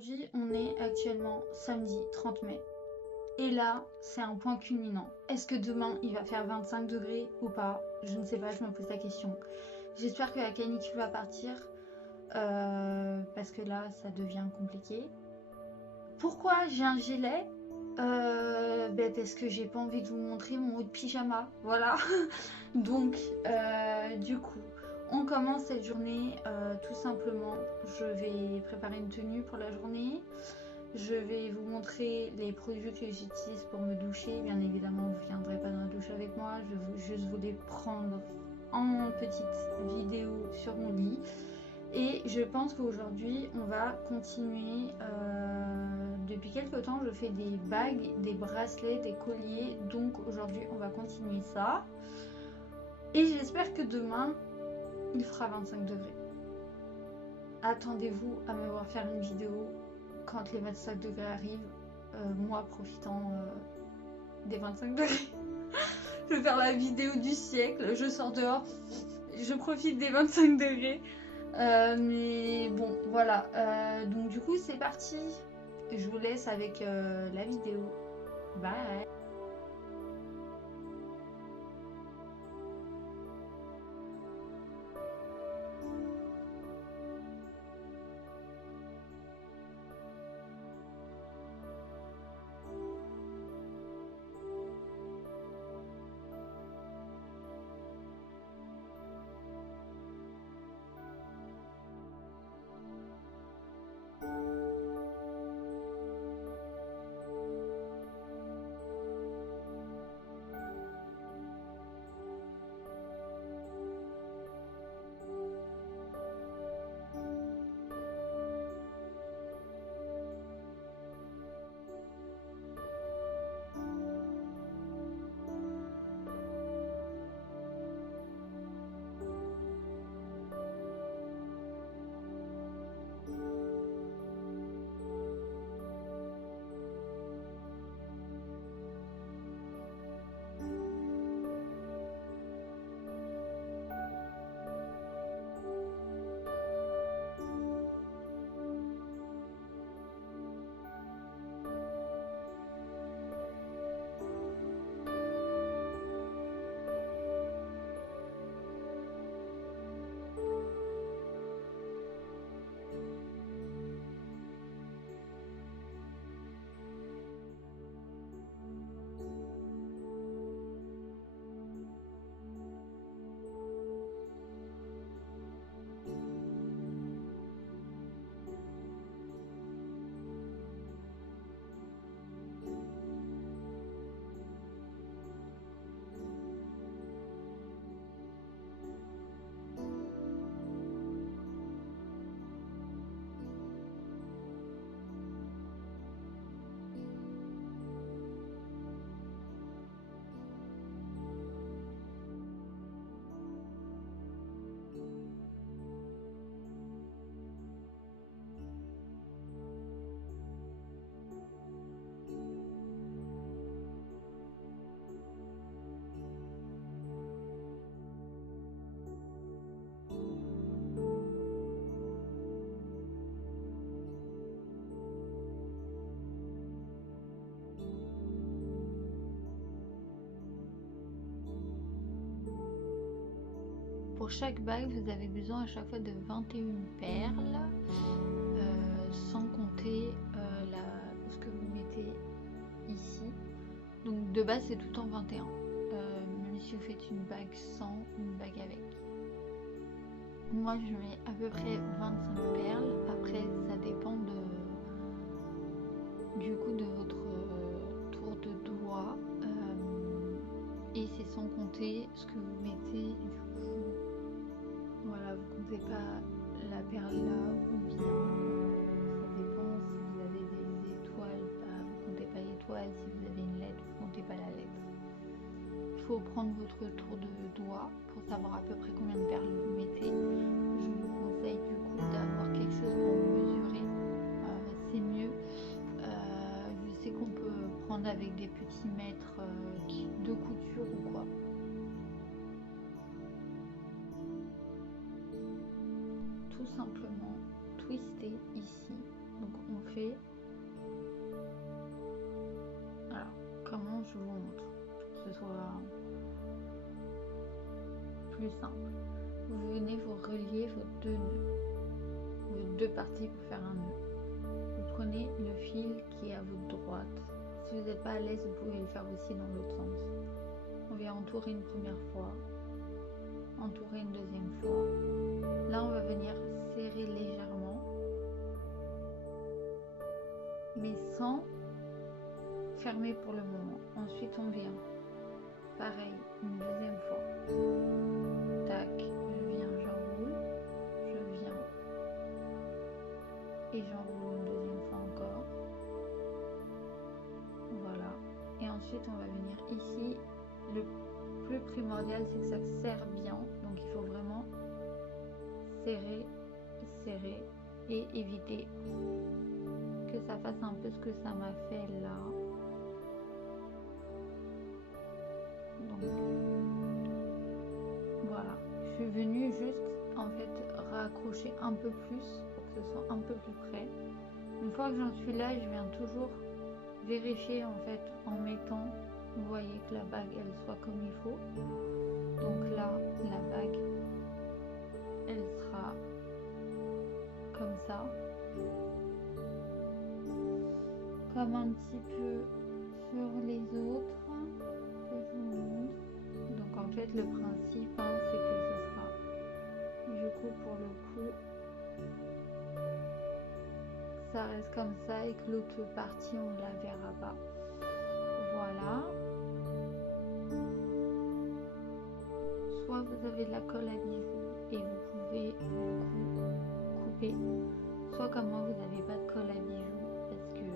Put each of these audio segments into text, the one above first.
aujourd'hui, on est actuellement samedi 30 mai. Et là, c'est un point culminant. Est-ce que demain, il va faire 25 degrés ou pas? Je ne sais pas, je me pose la question. J'espère que la canicule va partir, parce que là, ça devient compliqué. Pourquoi j'ai un gilet? Parce que j'ai pas envie de vous montrer mon haut de pyjama. Voilà. Donc, du coup, on commence cette journée tout simplement. Je vais préparer une tenue pour la journée. Je vais vous montrer les produits que j'utilise pour me doucher. Bien évidemment, vous ne viendrez pas dans la douche avec moi. Je vais juste vous les prendre en petite vidéo sur mon lit. Et je pense qu'aujourd'hui, on va continuer. Depuis quelques temps, je fais des bagues, des bracelets, des colliers. Donc aujourd'hui, on va continuer ça. Et j'espère que demain, il fera 25 degrés. Attendez-vous à me voir faire une vidéo quand les 25 degrés arrivent, moi profitant des 25 degrés. Je vais faire la vidéo du siècle, je sors dehors, je profite des 25 degrés. Mais bon, voilà. Donc du coup, c'est parti. Je vous laisse avec la vidéo. Bye. Pour chaque bague, vous avez besoin à chaque fois de 21 perles, sans compter ce que vous mettez ici. Donc de base, c'est tout en 21, même si vous faites une bague sans, une bague avec. Moi, je mets à peu près 25 perles. Après, ça dépend du coup de votre tour de doigt. Et c'est sans compter ce que vous mettez du coup. Voilà, vous comptez pas la perle là ou bien ça dépend. Si vous avez des étoiles, vous comptez pas l'étoile. Si vous avez une lettre, vous comptez pas la lettre. Il faut prendre votre tour de doigt pour savoir à peu près combien de perles vous mettez. Je vous conseille du coup d'avoir quelque chose pour mesurer, c'est mieux. Je sais qu'on peut prendre avec des petits mètres de couture ou quoi. Tout simplement twister ici. Donc on fait fait. Alors, comment je vous montre pour que ce soit plus simple. Vous venez vous relier vos deux parties pour faire un nœud. Vous prenez le fil qui est à votre droite. Si vous n'êtes pas à l'aise, vous pouvez le faire aussi dans l'autre sens. On vient entourer une première fois, entourer une deuxième fois. Là, on va venir serrer légèrement, mais sans fermer pour le moment. Ensuite, on vient, pareil, une deuxième fois. Tac, je viens, j'enroule, je viens, et j'enroule une deuxième fois encore. Voilà. Et ensuite, on va venir ici. Le plus primordial, c'est que ça serre bien. Donc, il faut vraiment serrer, serrer et éviter que ça fasse un peu ce que ça m'a fait là. Donc, voilà. Je suis venue juste, en fait, raccrocher un peu plus pour que ce soit un peu plus près. Une fois que j'en suis là, je viens toujours vérifier, en fait, en mettant, vous voyez, que la bague, elle soit comme il faut. Donc là, la bague, elle sera comme ça. Comme un petit peu sur les autres que je vous montre. Donc en fait, le principe, hein, c'est que ce sera, du coup, pour le coup, ça reste comme ça et que l'autre partie, on la verra pas. Voilà. Soit vous avez de la colle à bijoux et vous pouvez couper, soit comme moi, vous n'avez pas de colle à bijoux parce que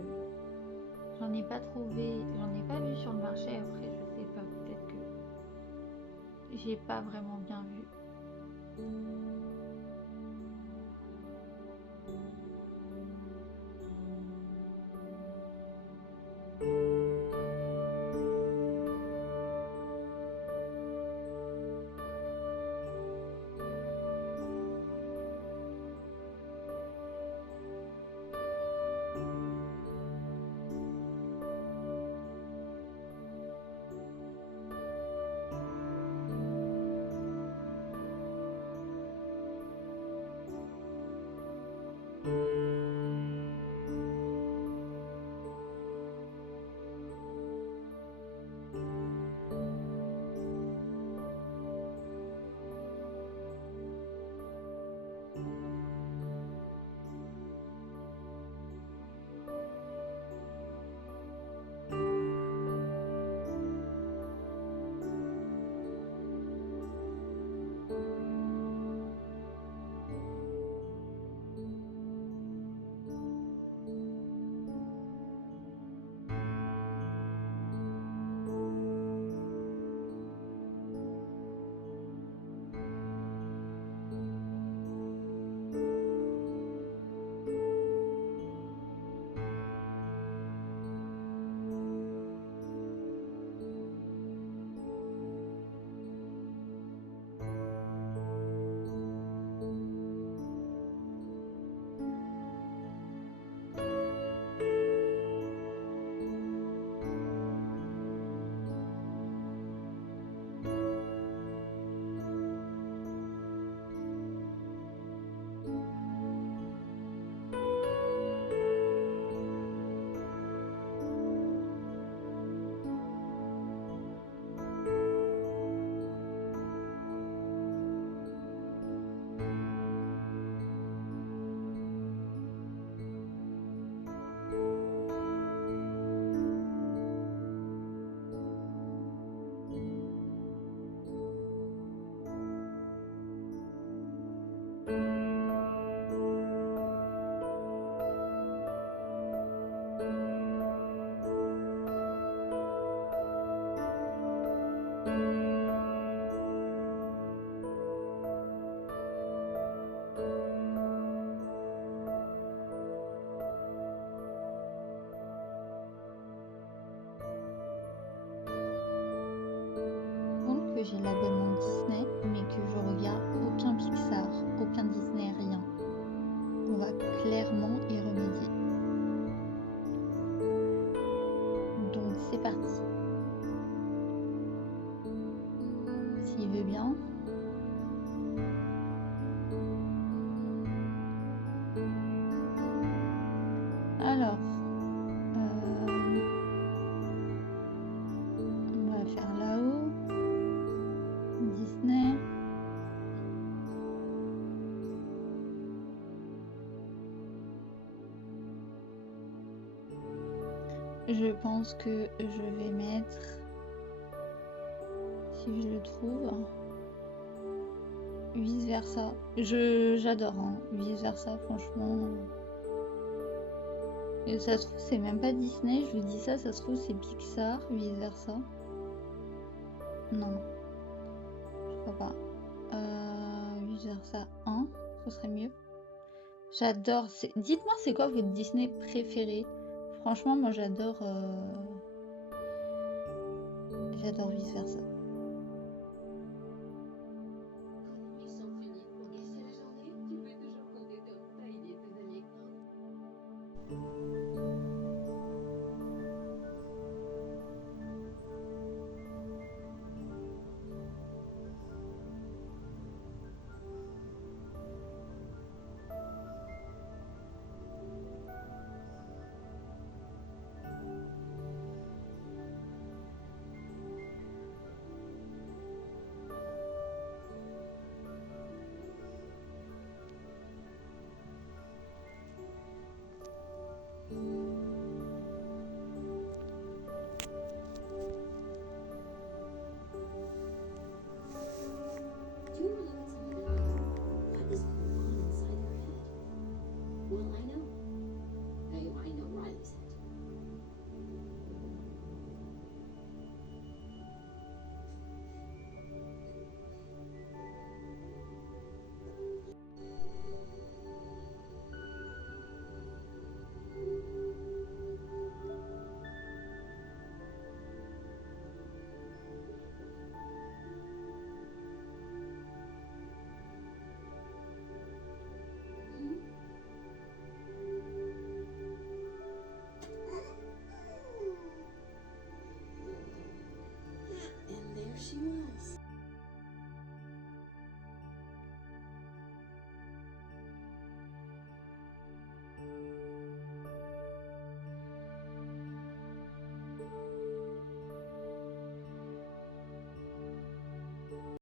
j'en ai pas trouvé, j'en ai pas vu sur le marché. Après, je sais pas, peut-être que j'ai pas vraiment bien vu. J'ai l'abonnement Disney, mais que je regarde aucun Pixar, aucun Disney, rien. On va clairement y remédier. c'est parti. S'il veut bien. Alors, on va faire là-haut. Disney. Je pense que je vais mettre, si je le trouve, vice versa. J'adore, hein, vice versa, franchement. Et ça se trouve, c'est même pas Disney, je vous dis ça se trouve, c'est Pixar, vice versa. Non, je crois pas. Vice versa 1, ce serait mieux. J'adore. Dites-moi, c'est quoi votre Disney préféré? Franchement, moi j'adore. J'adore vice versa.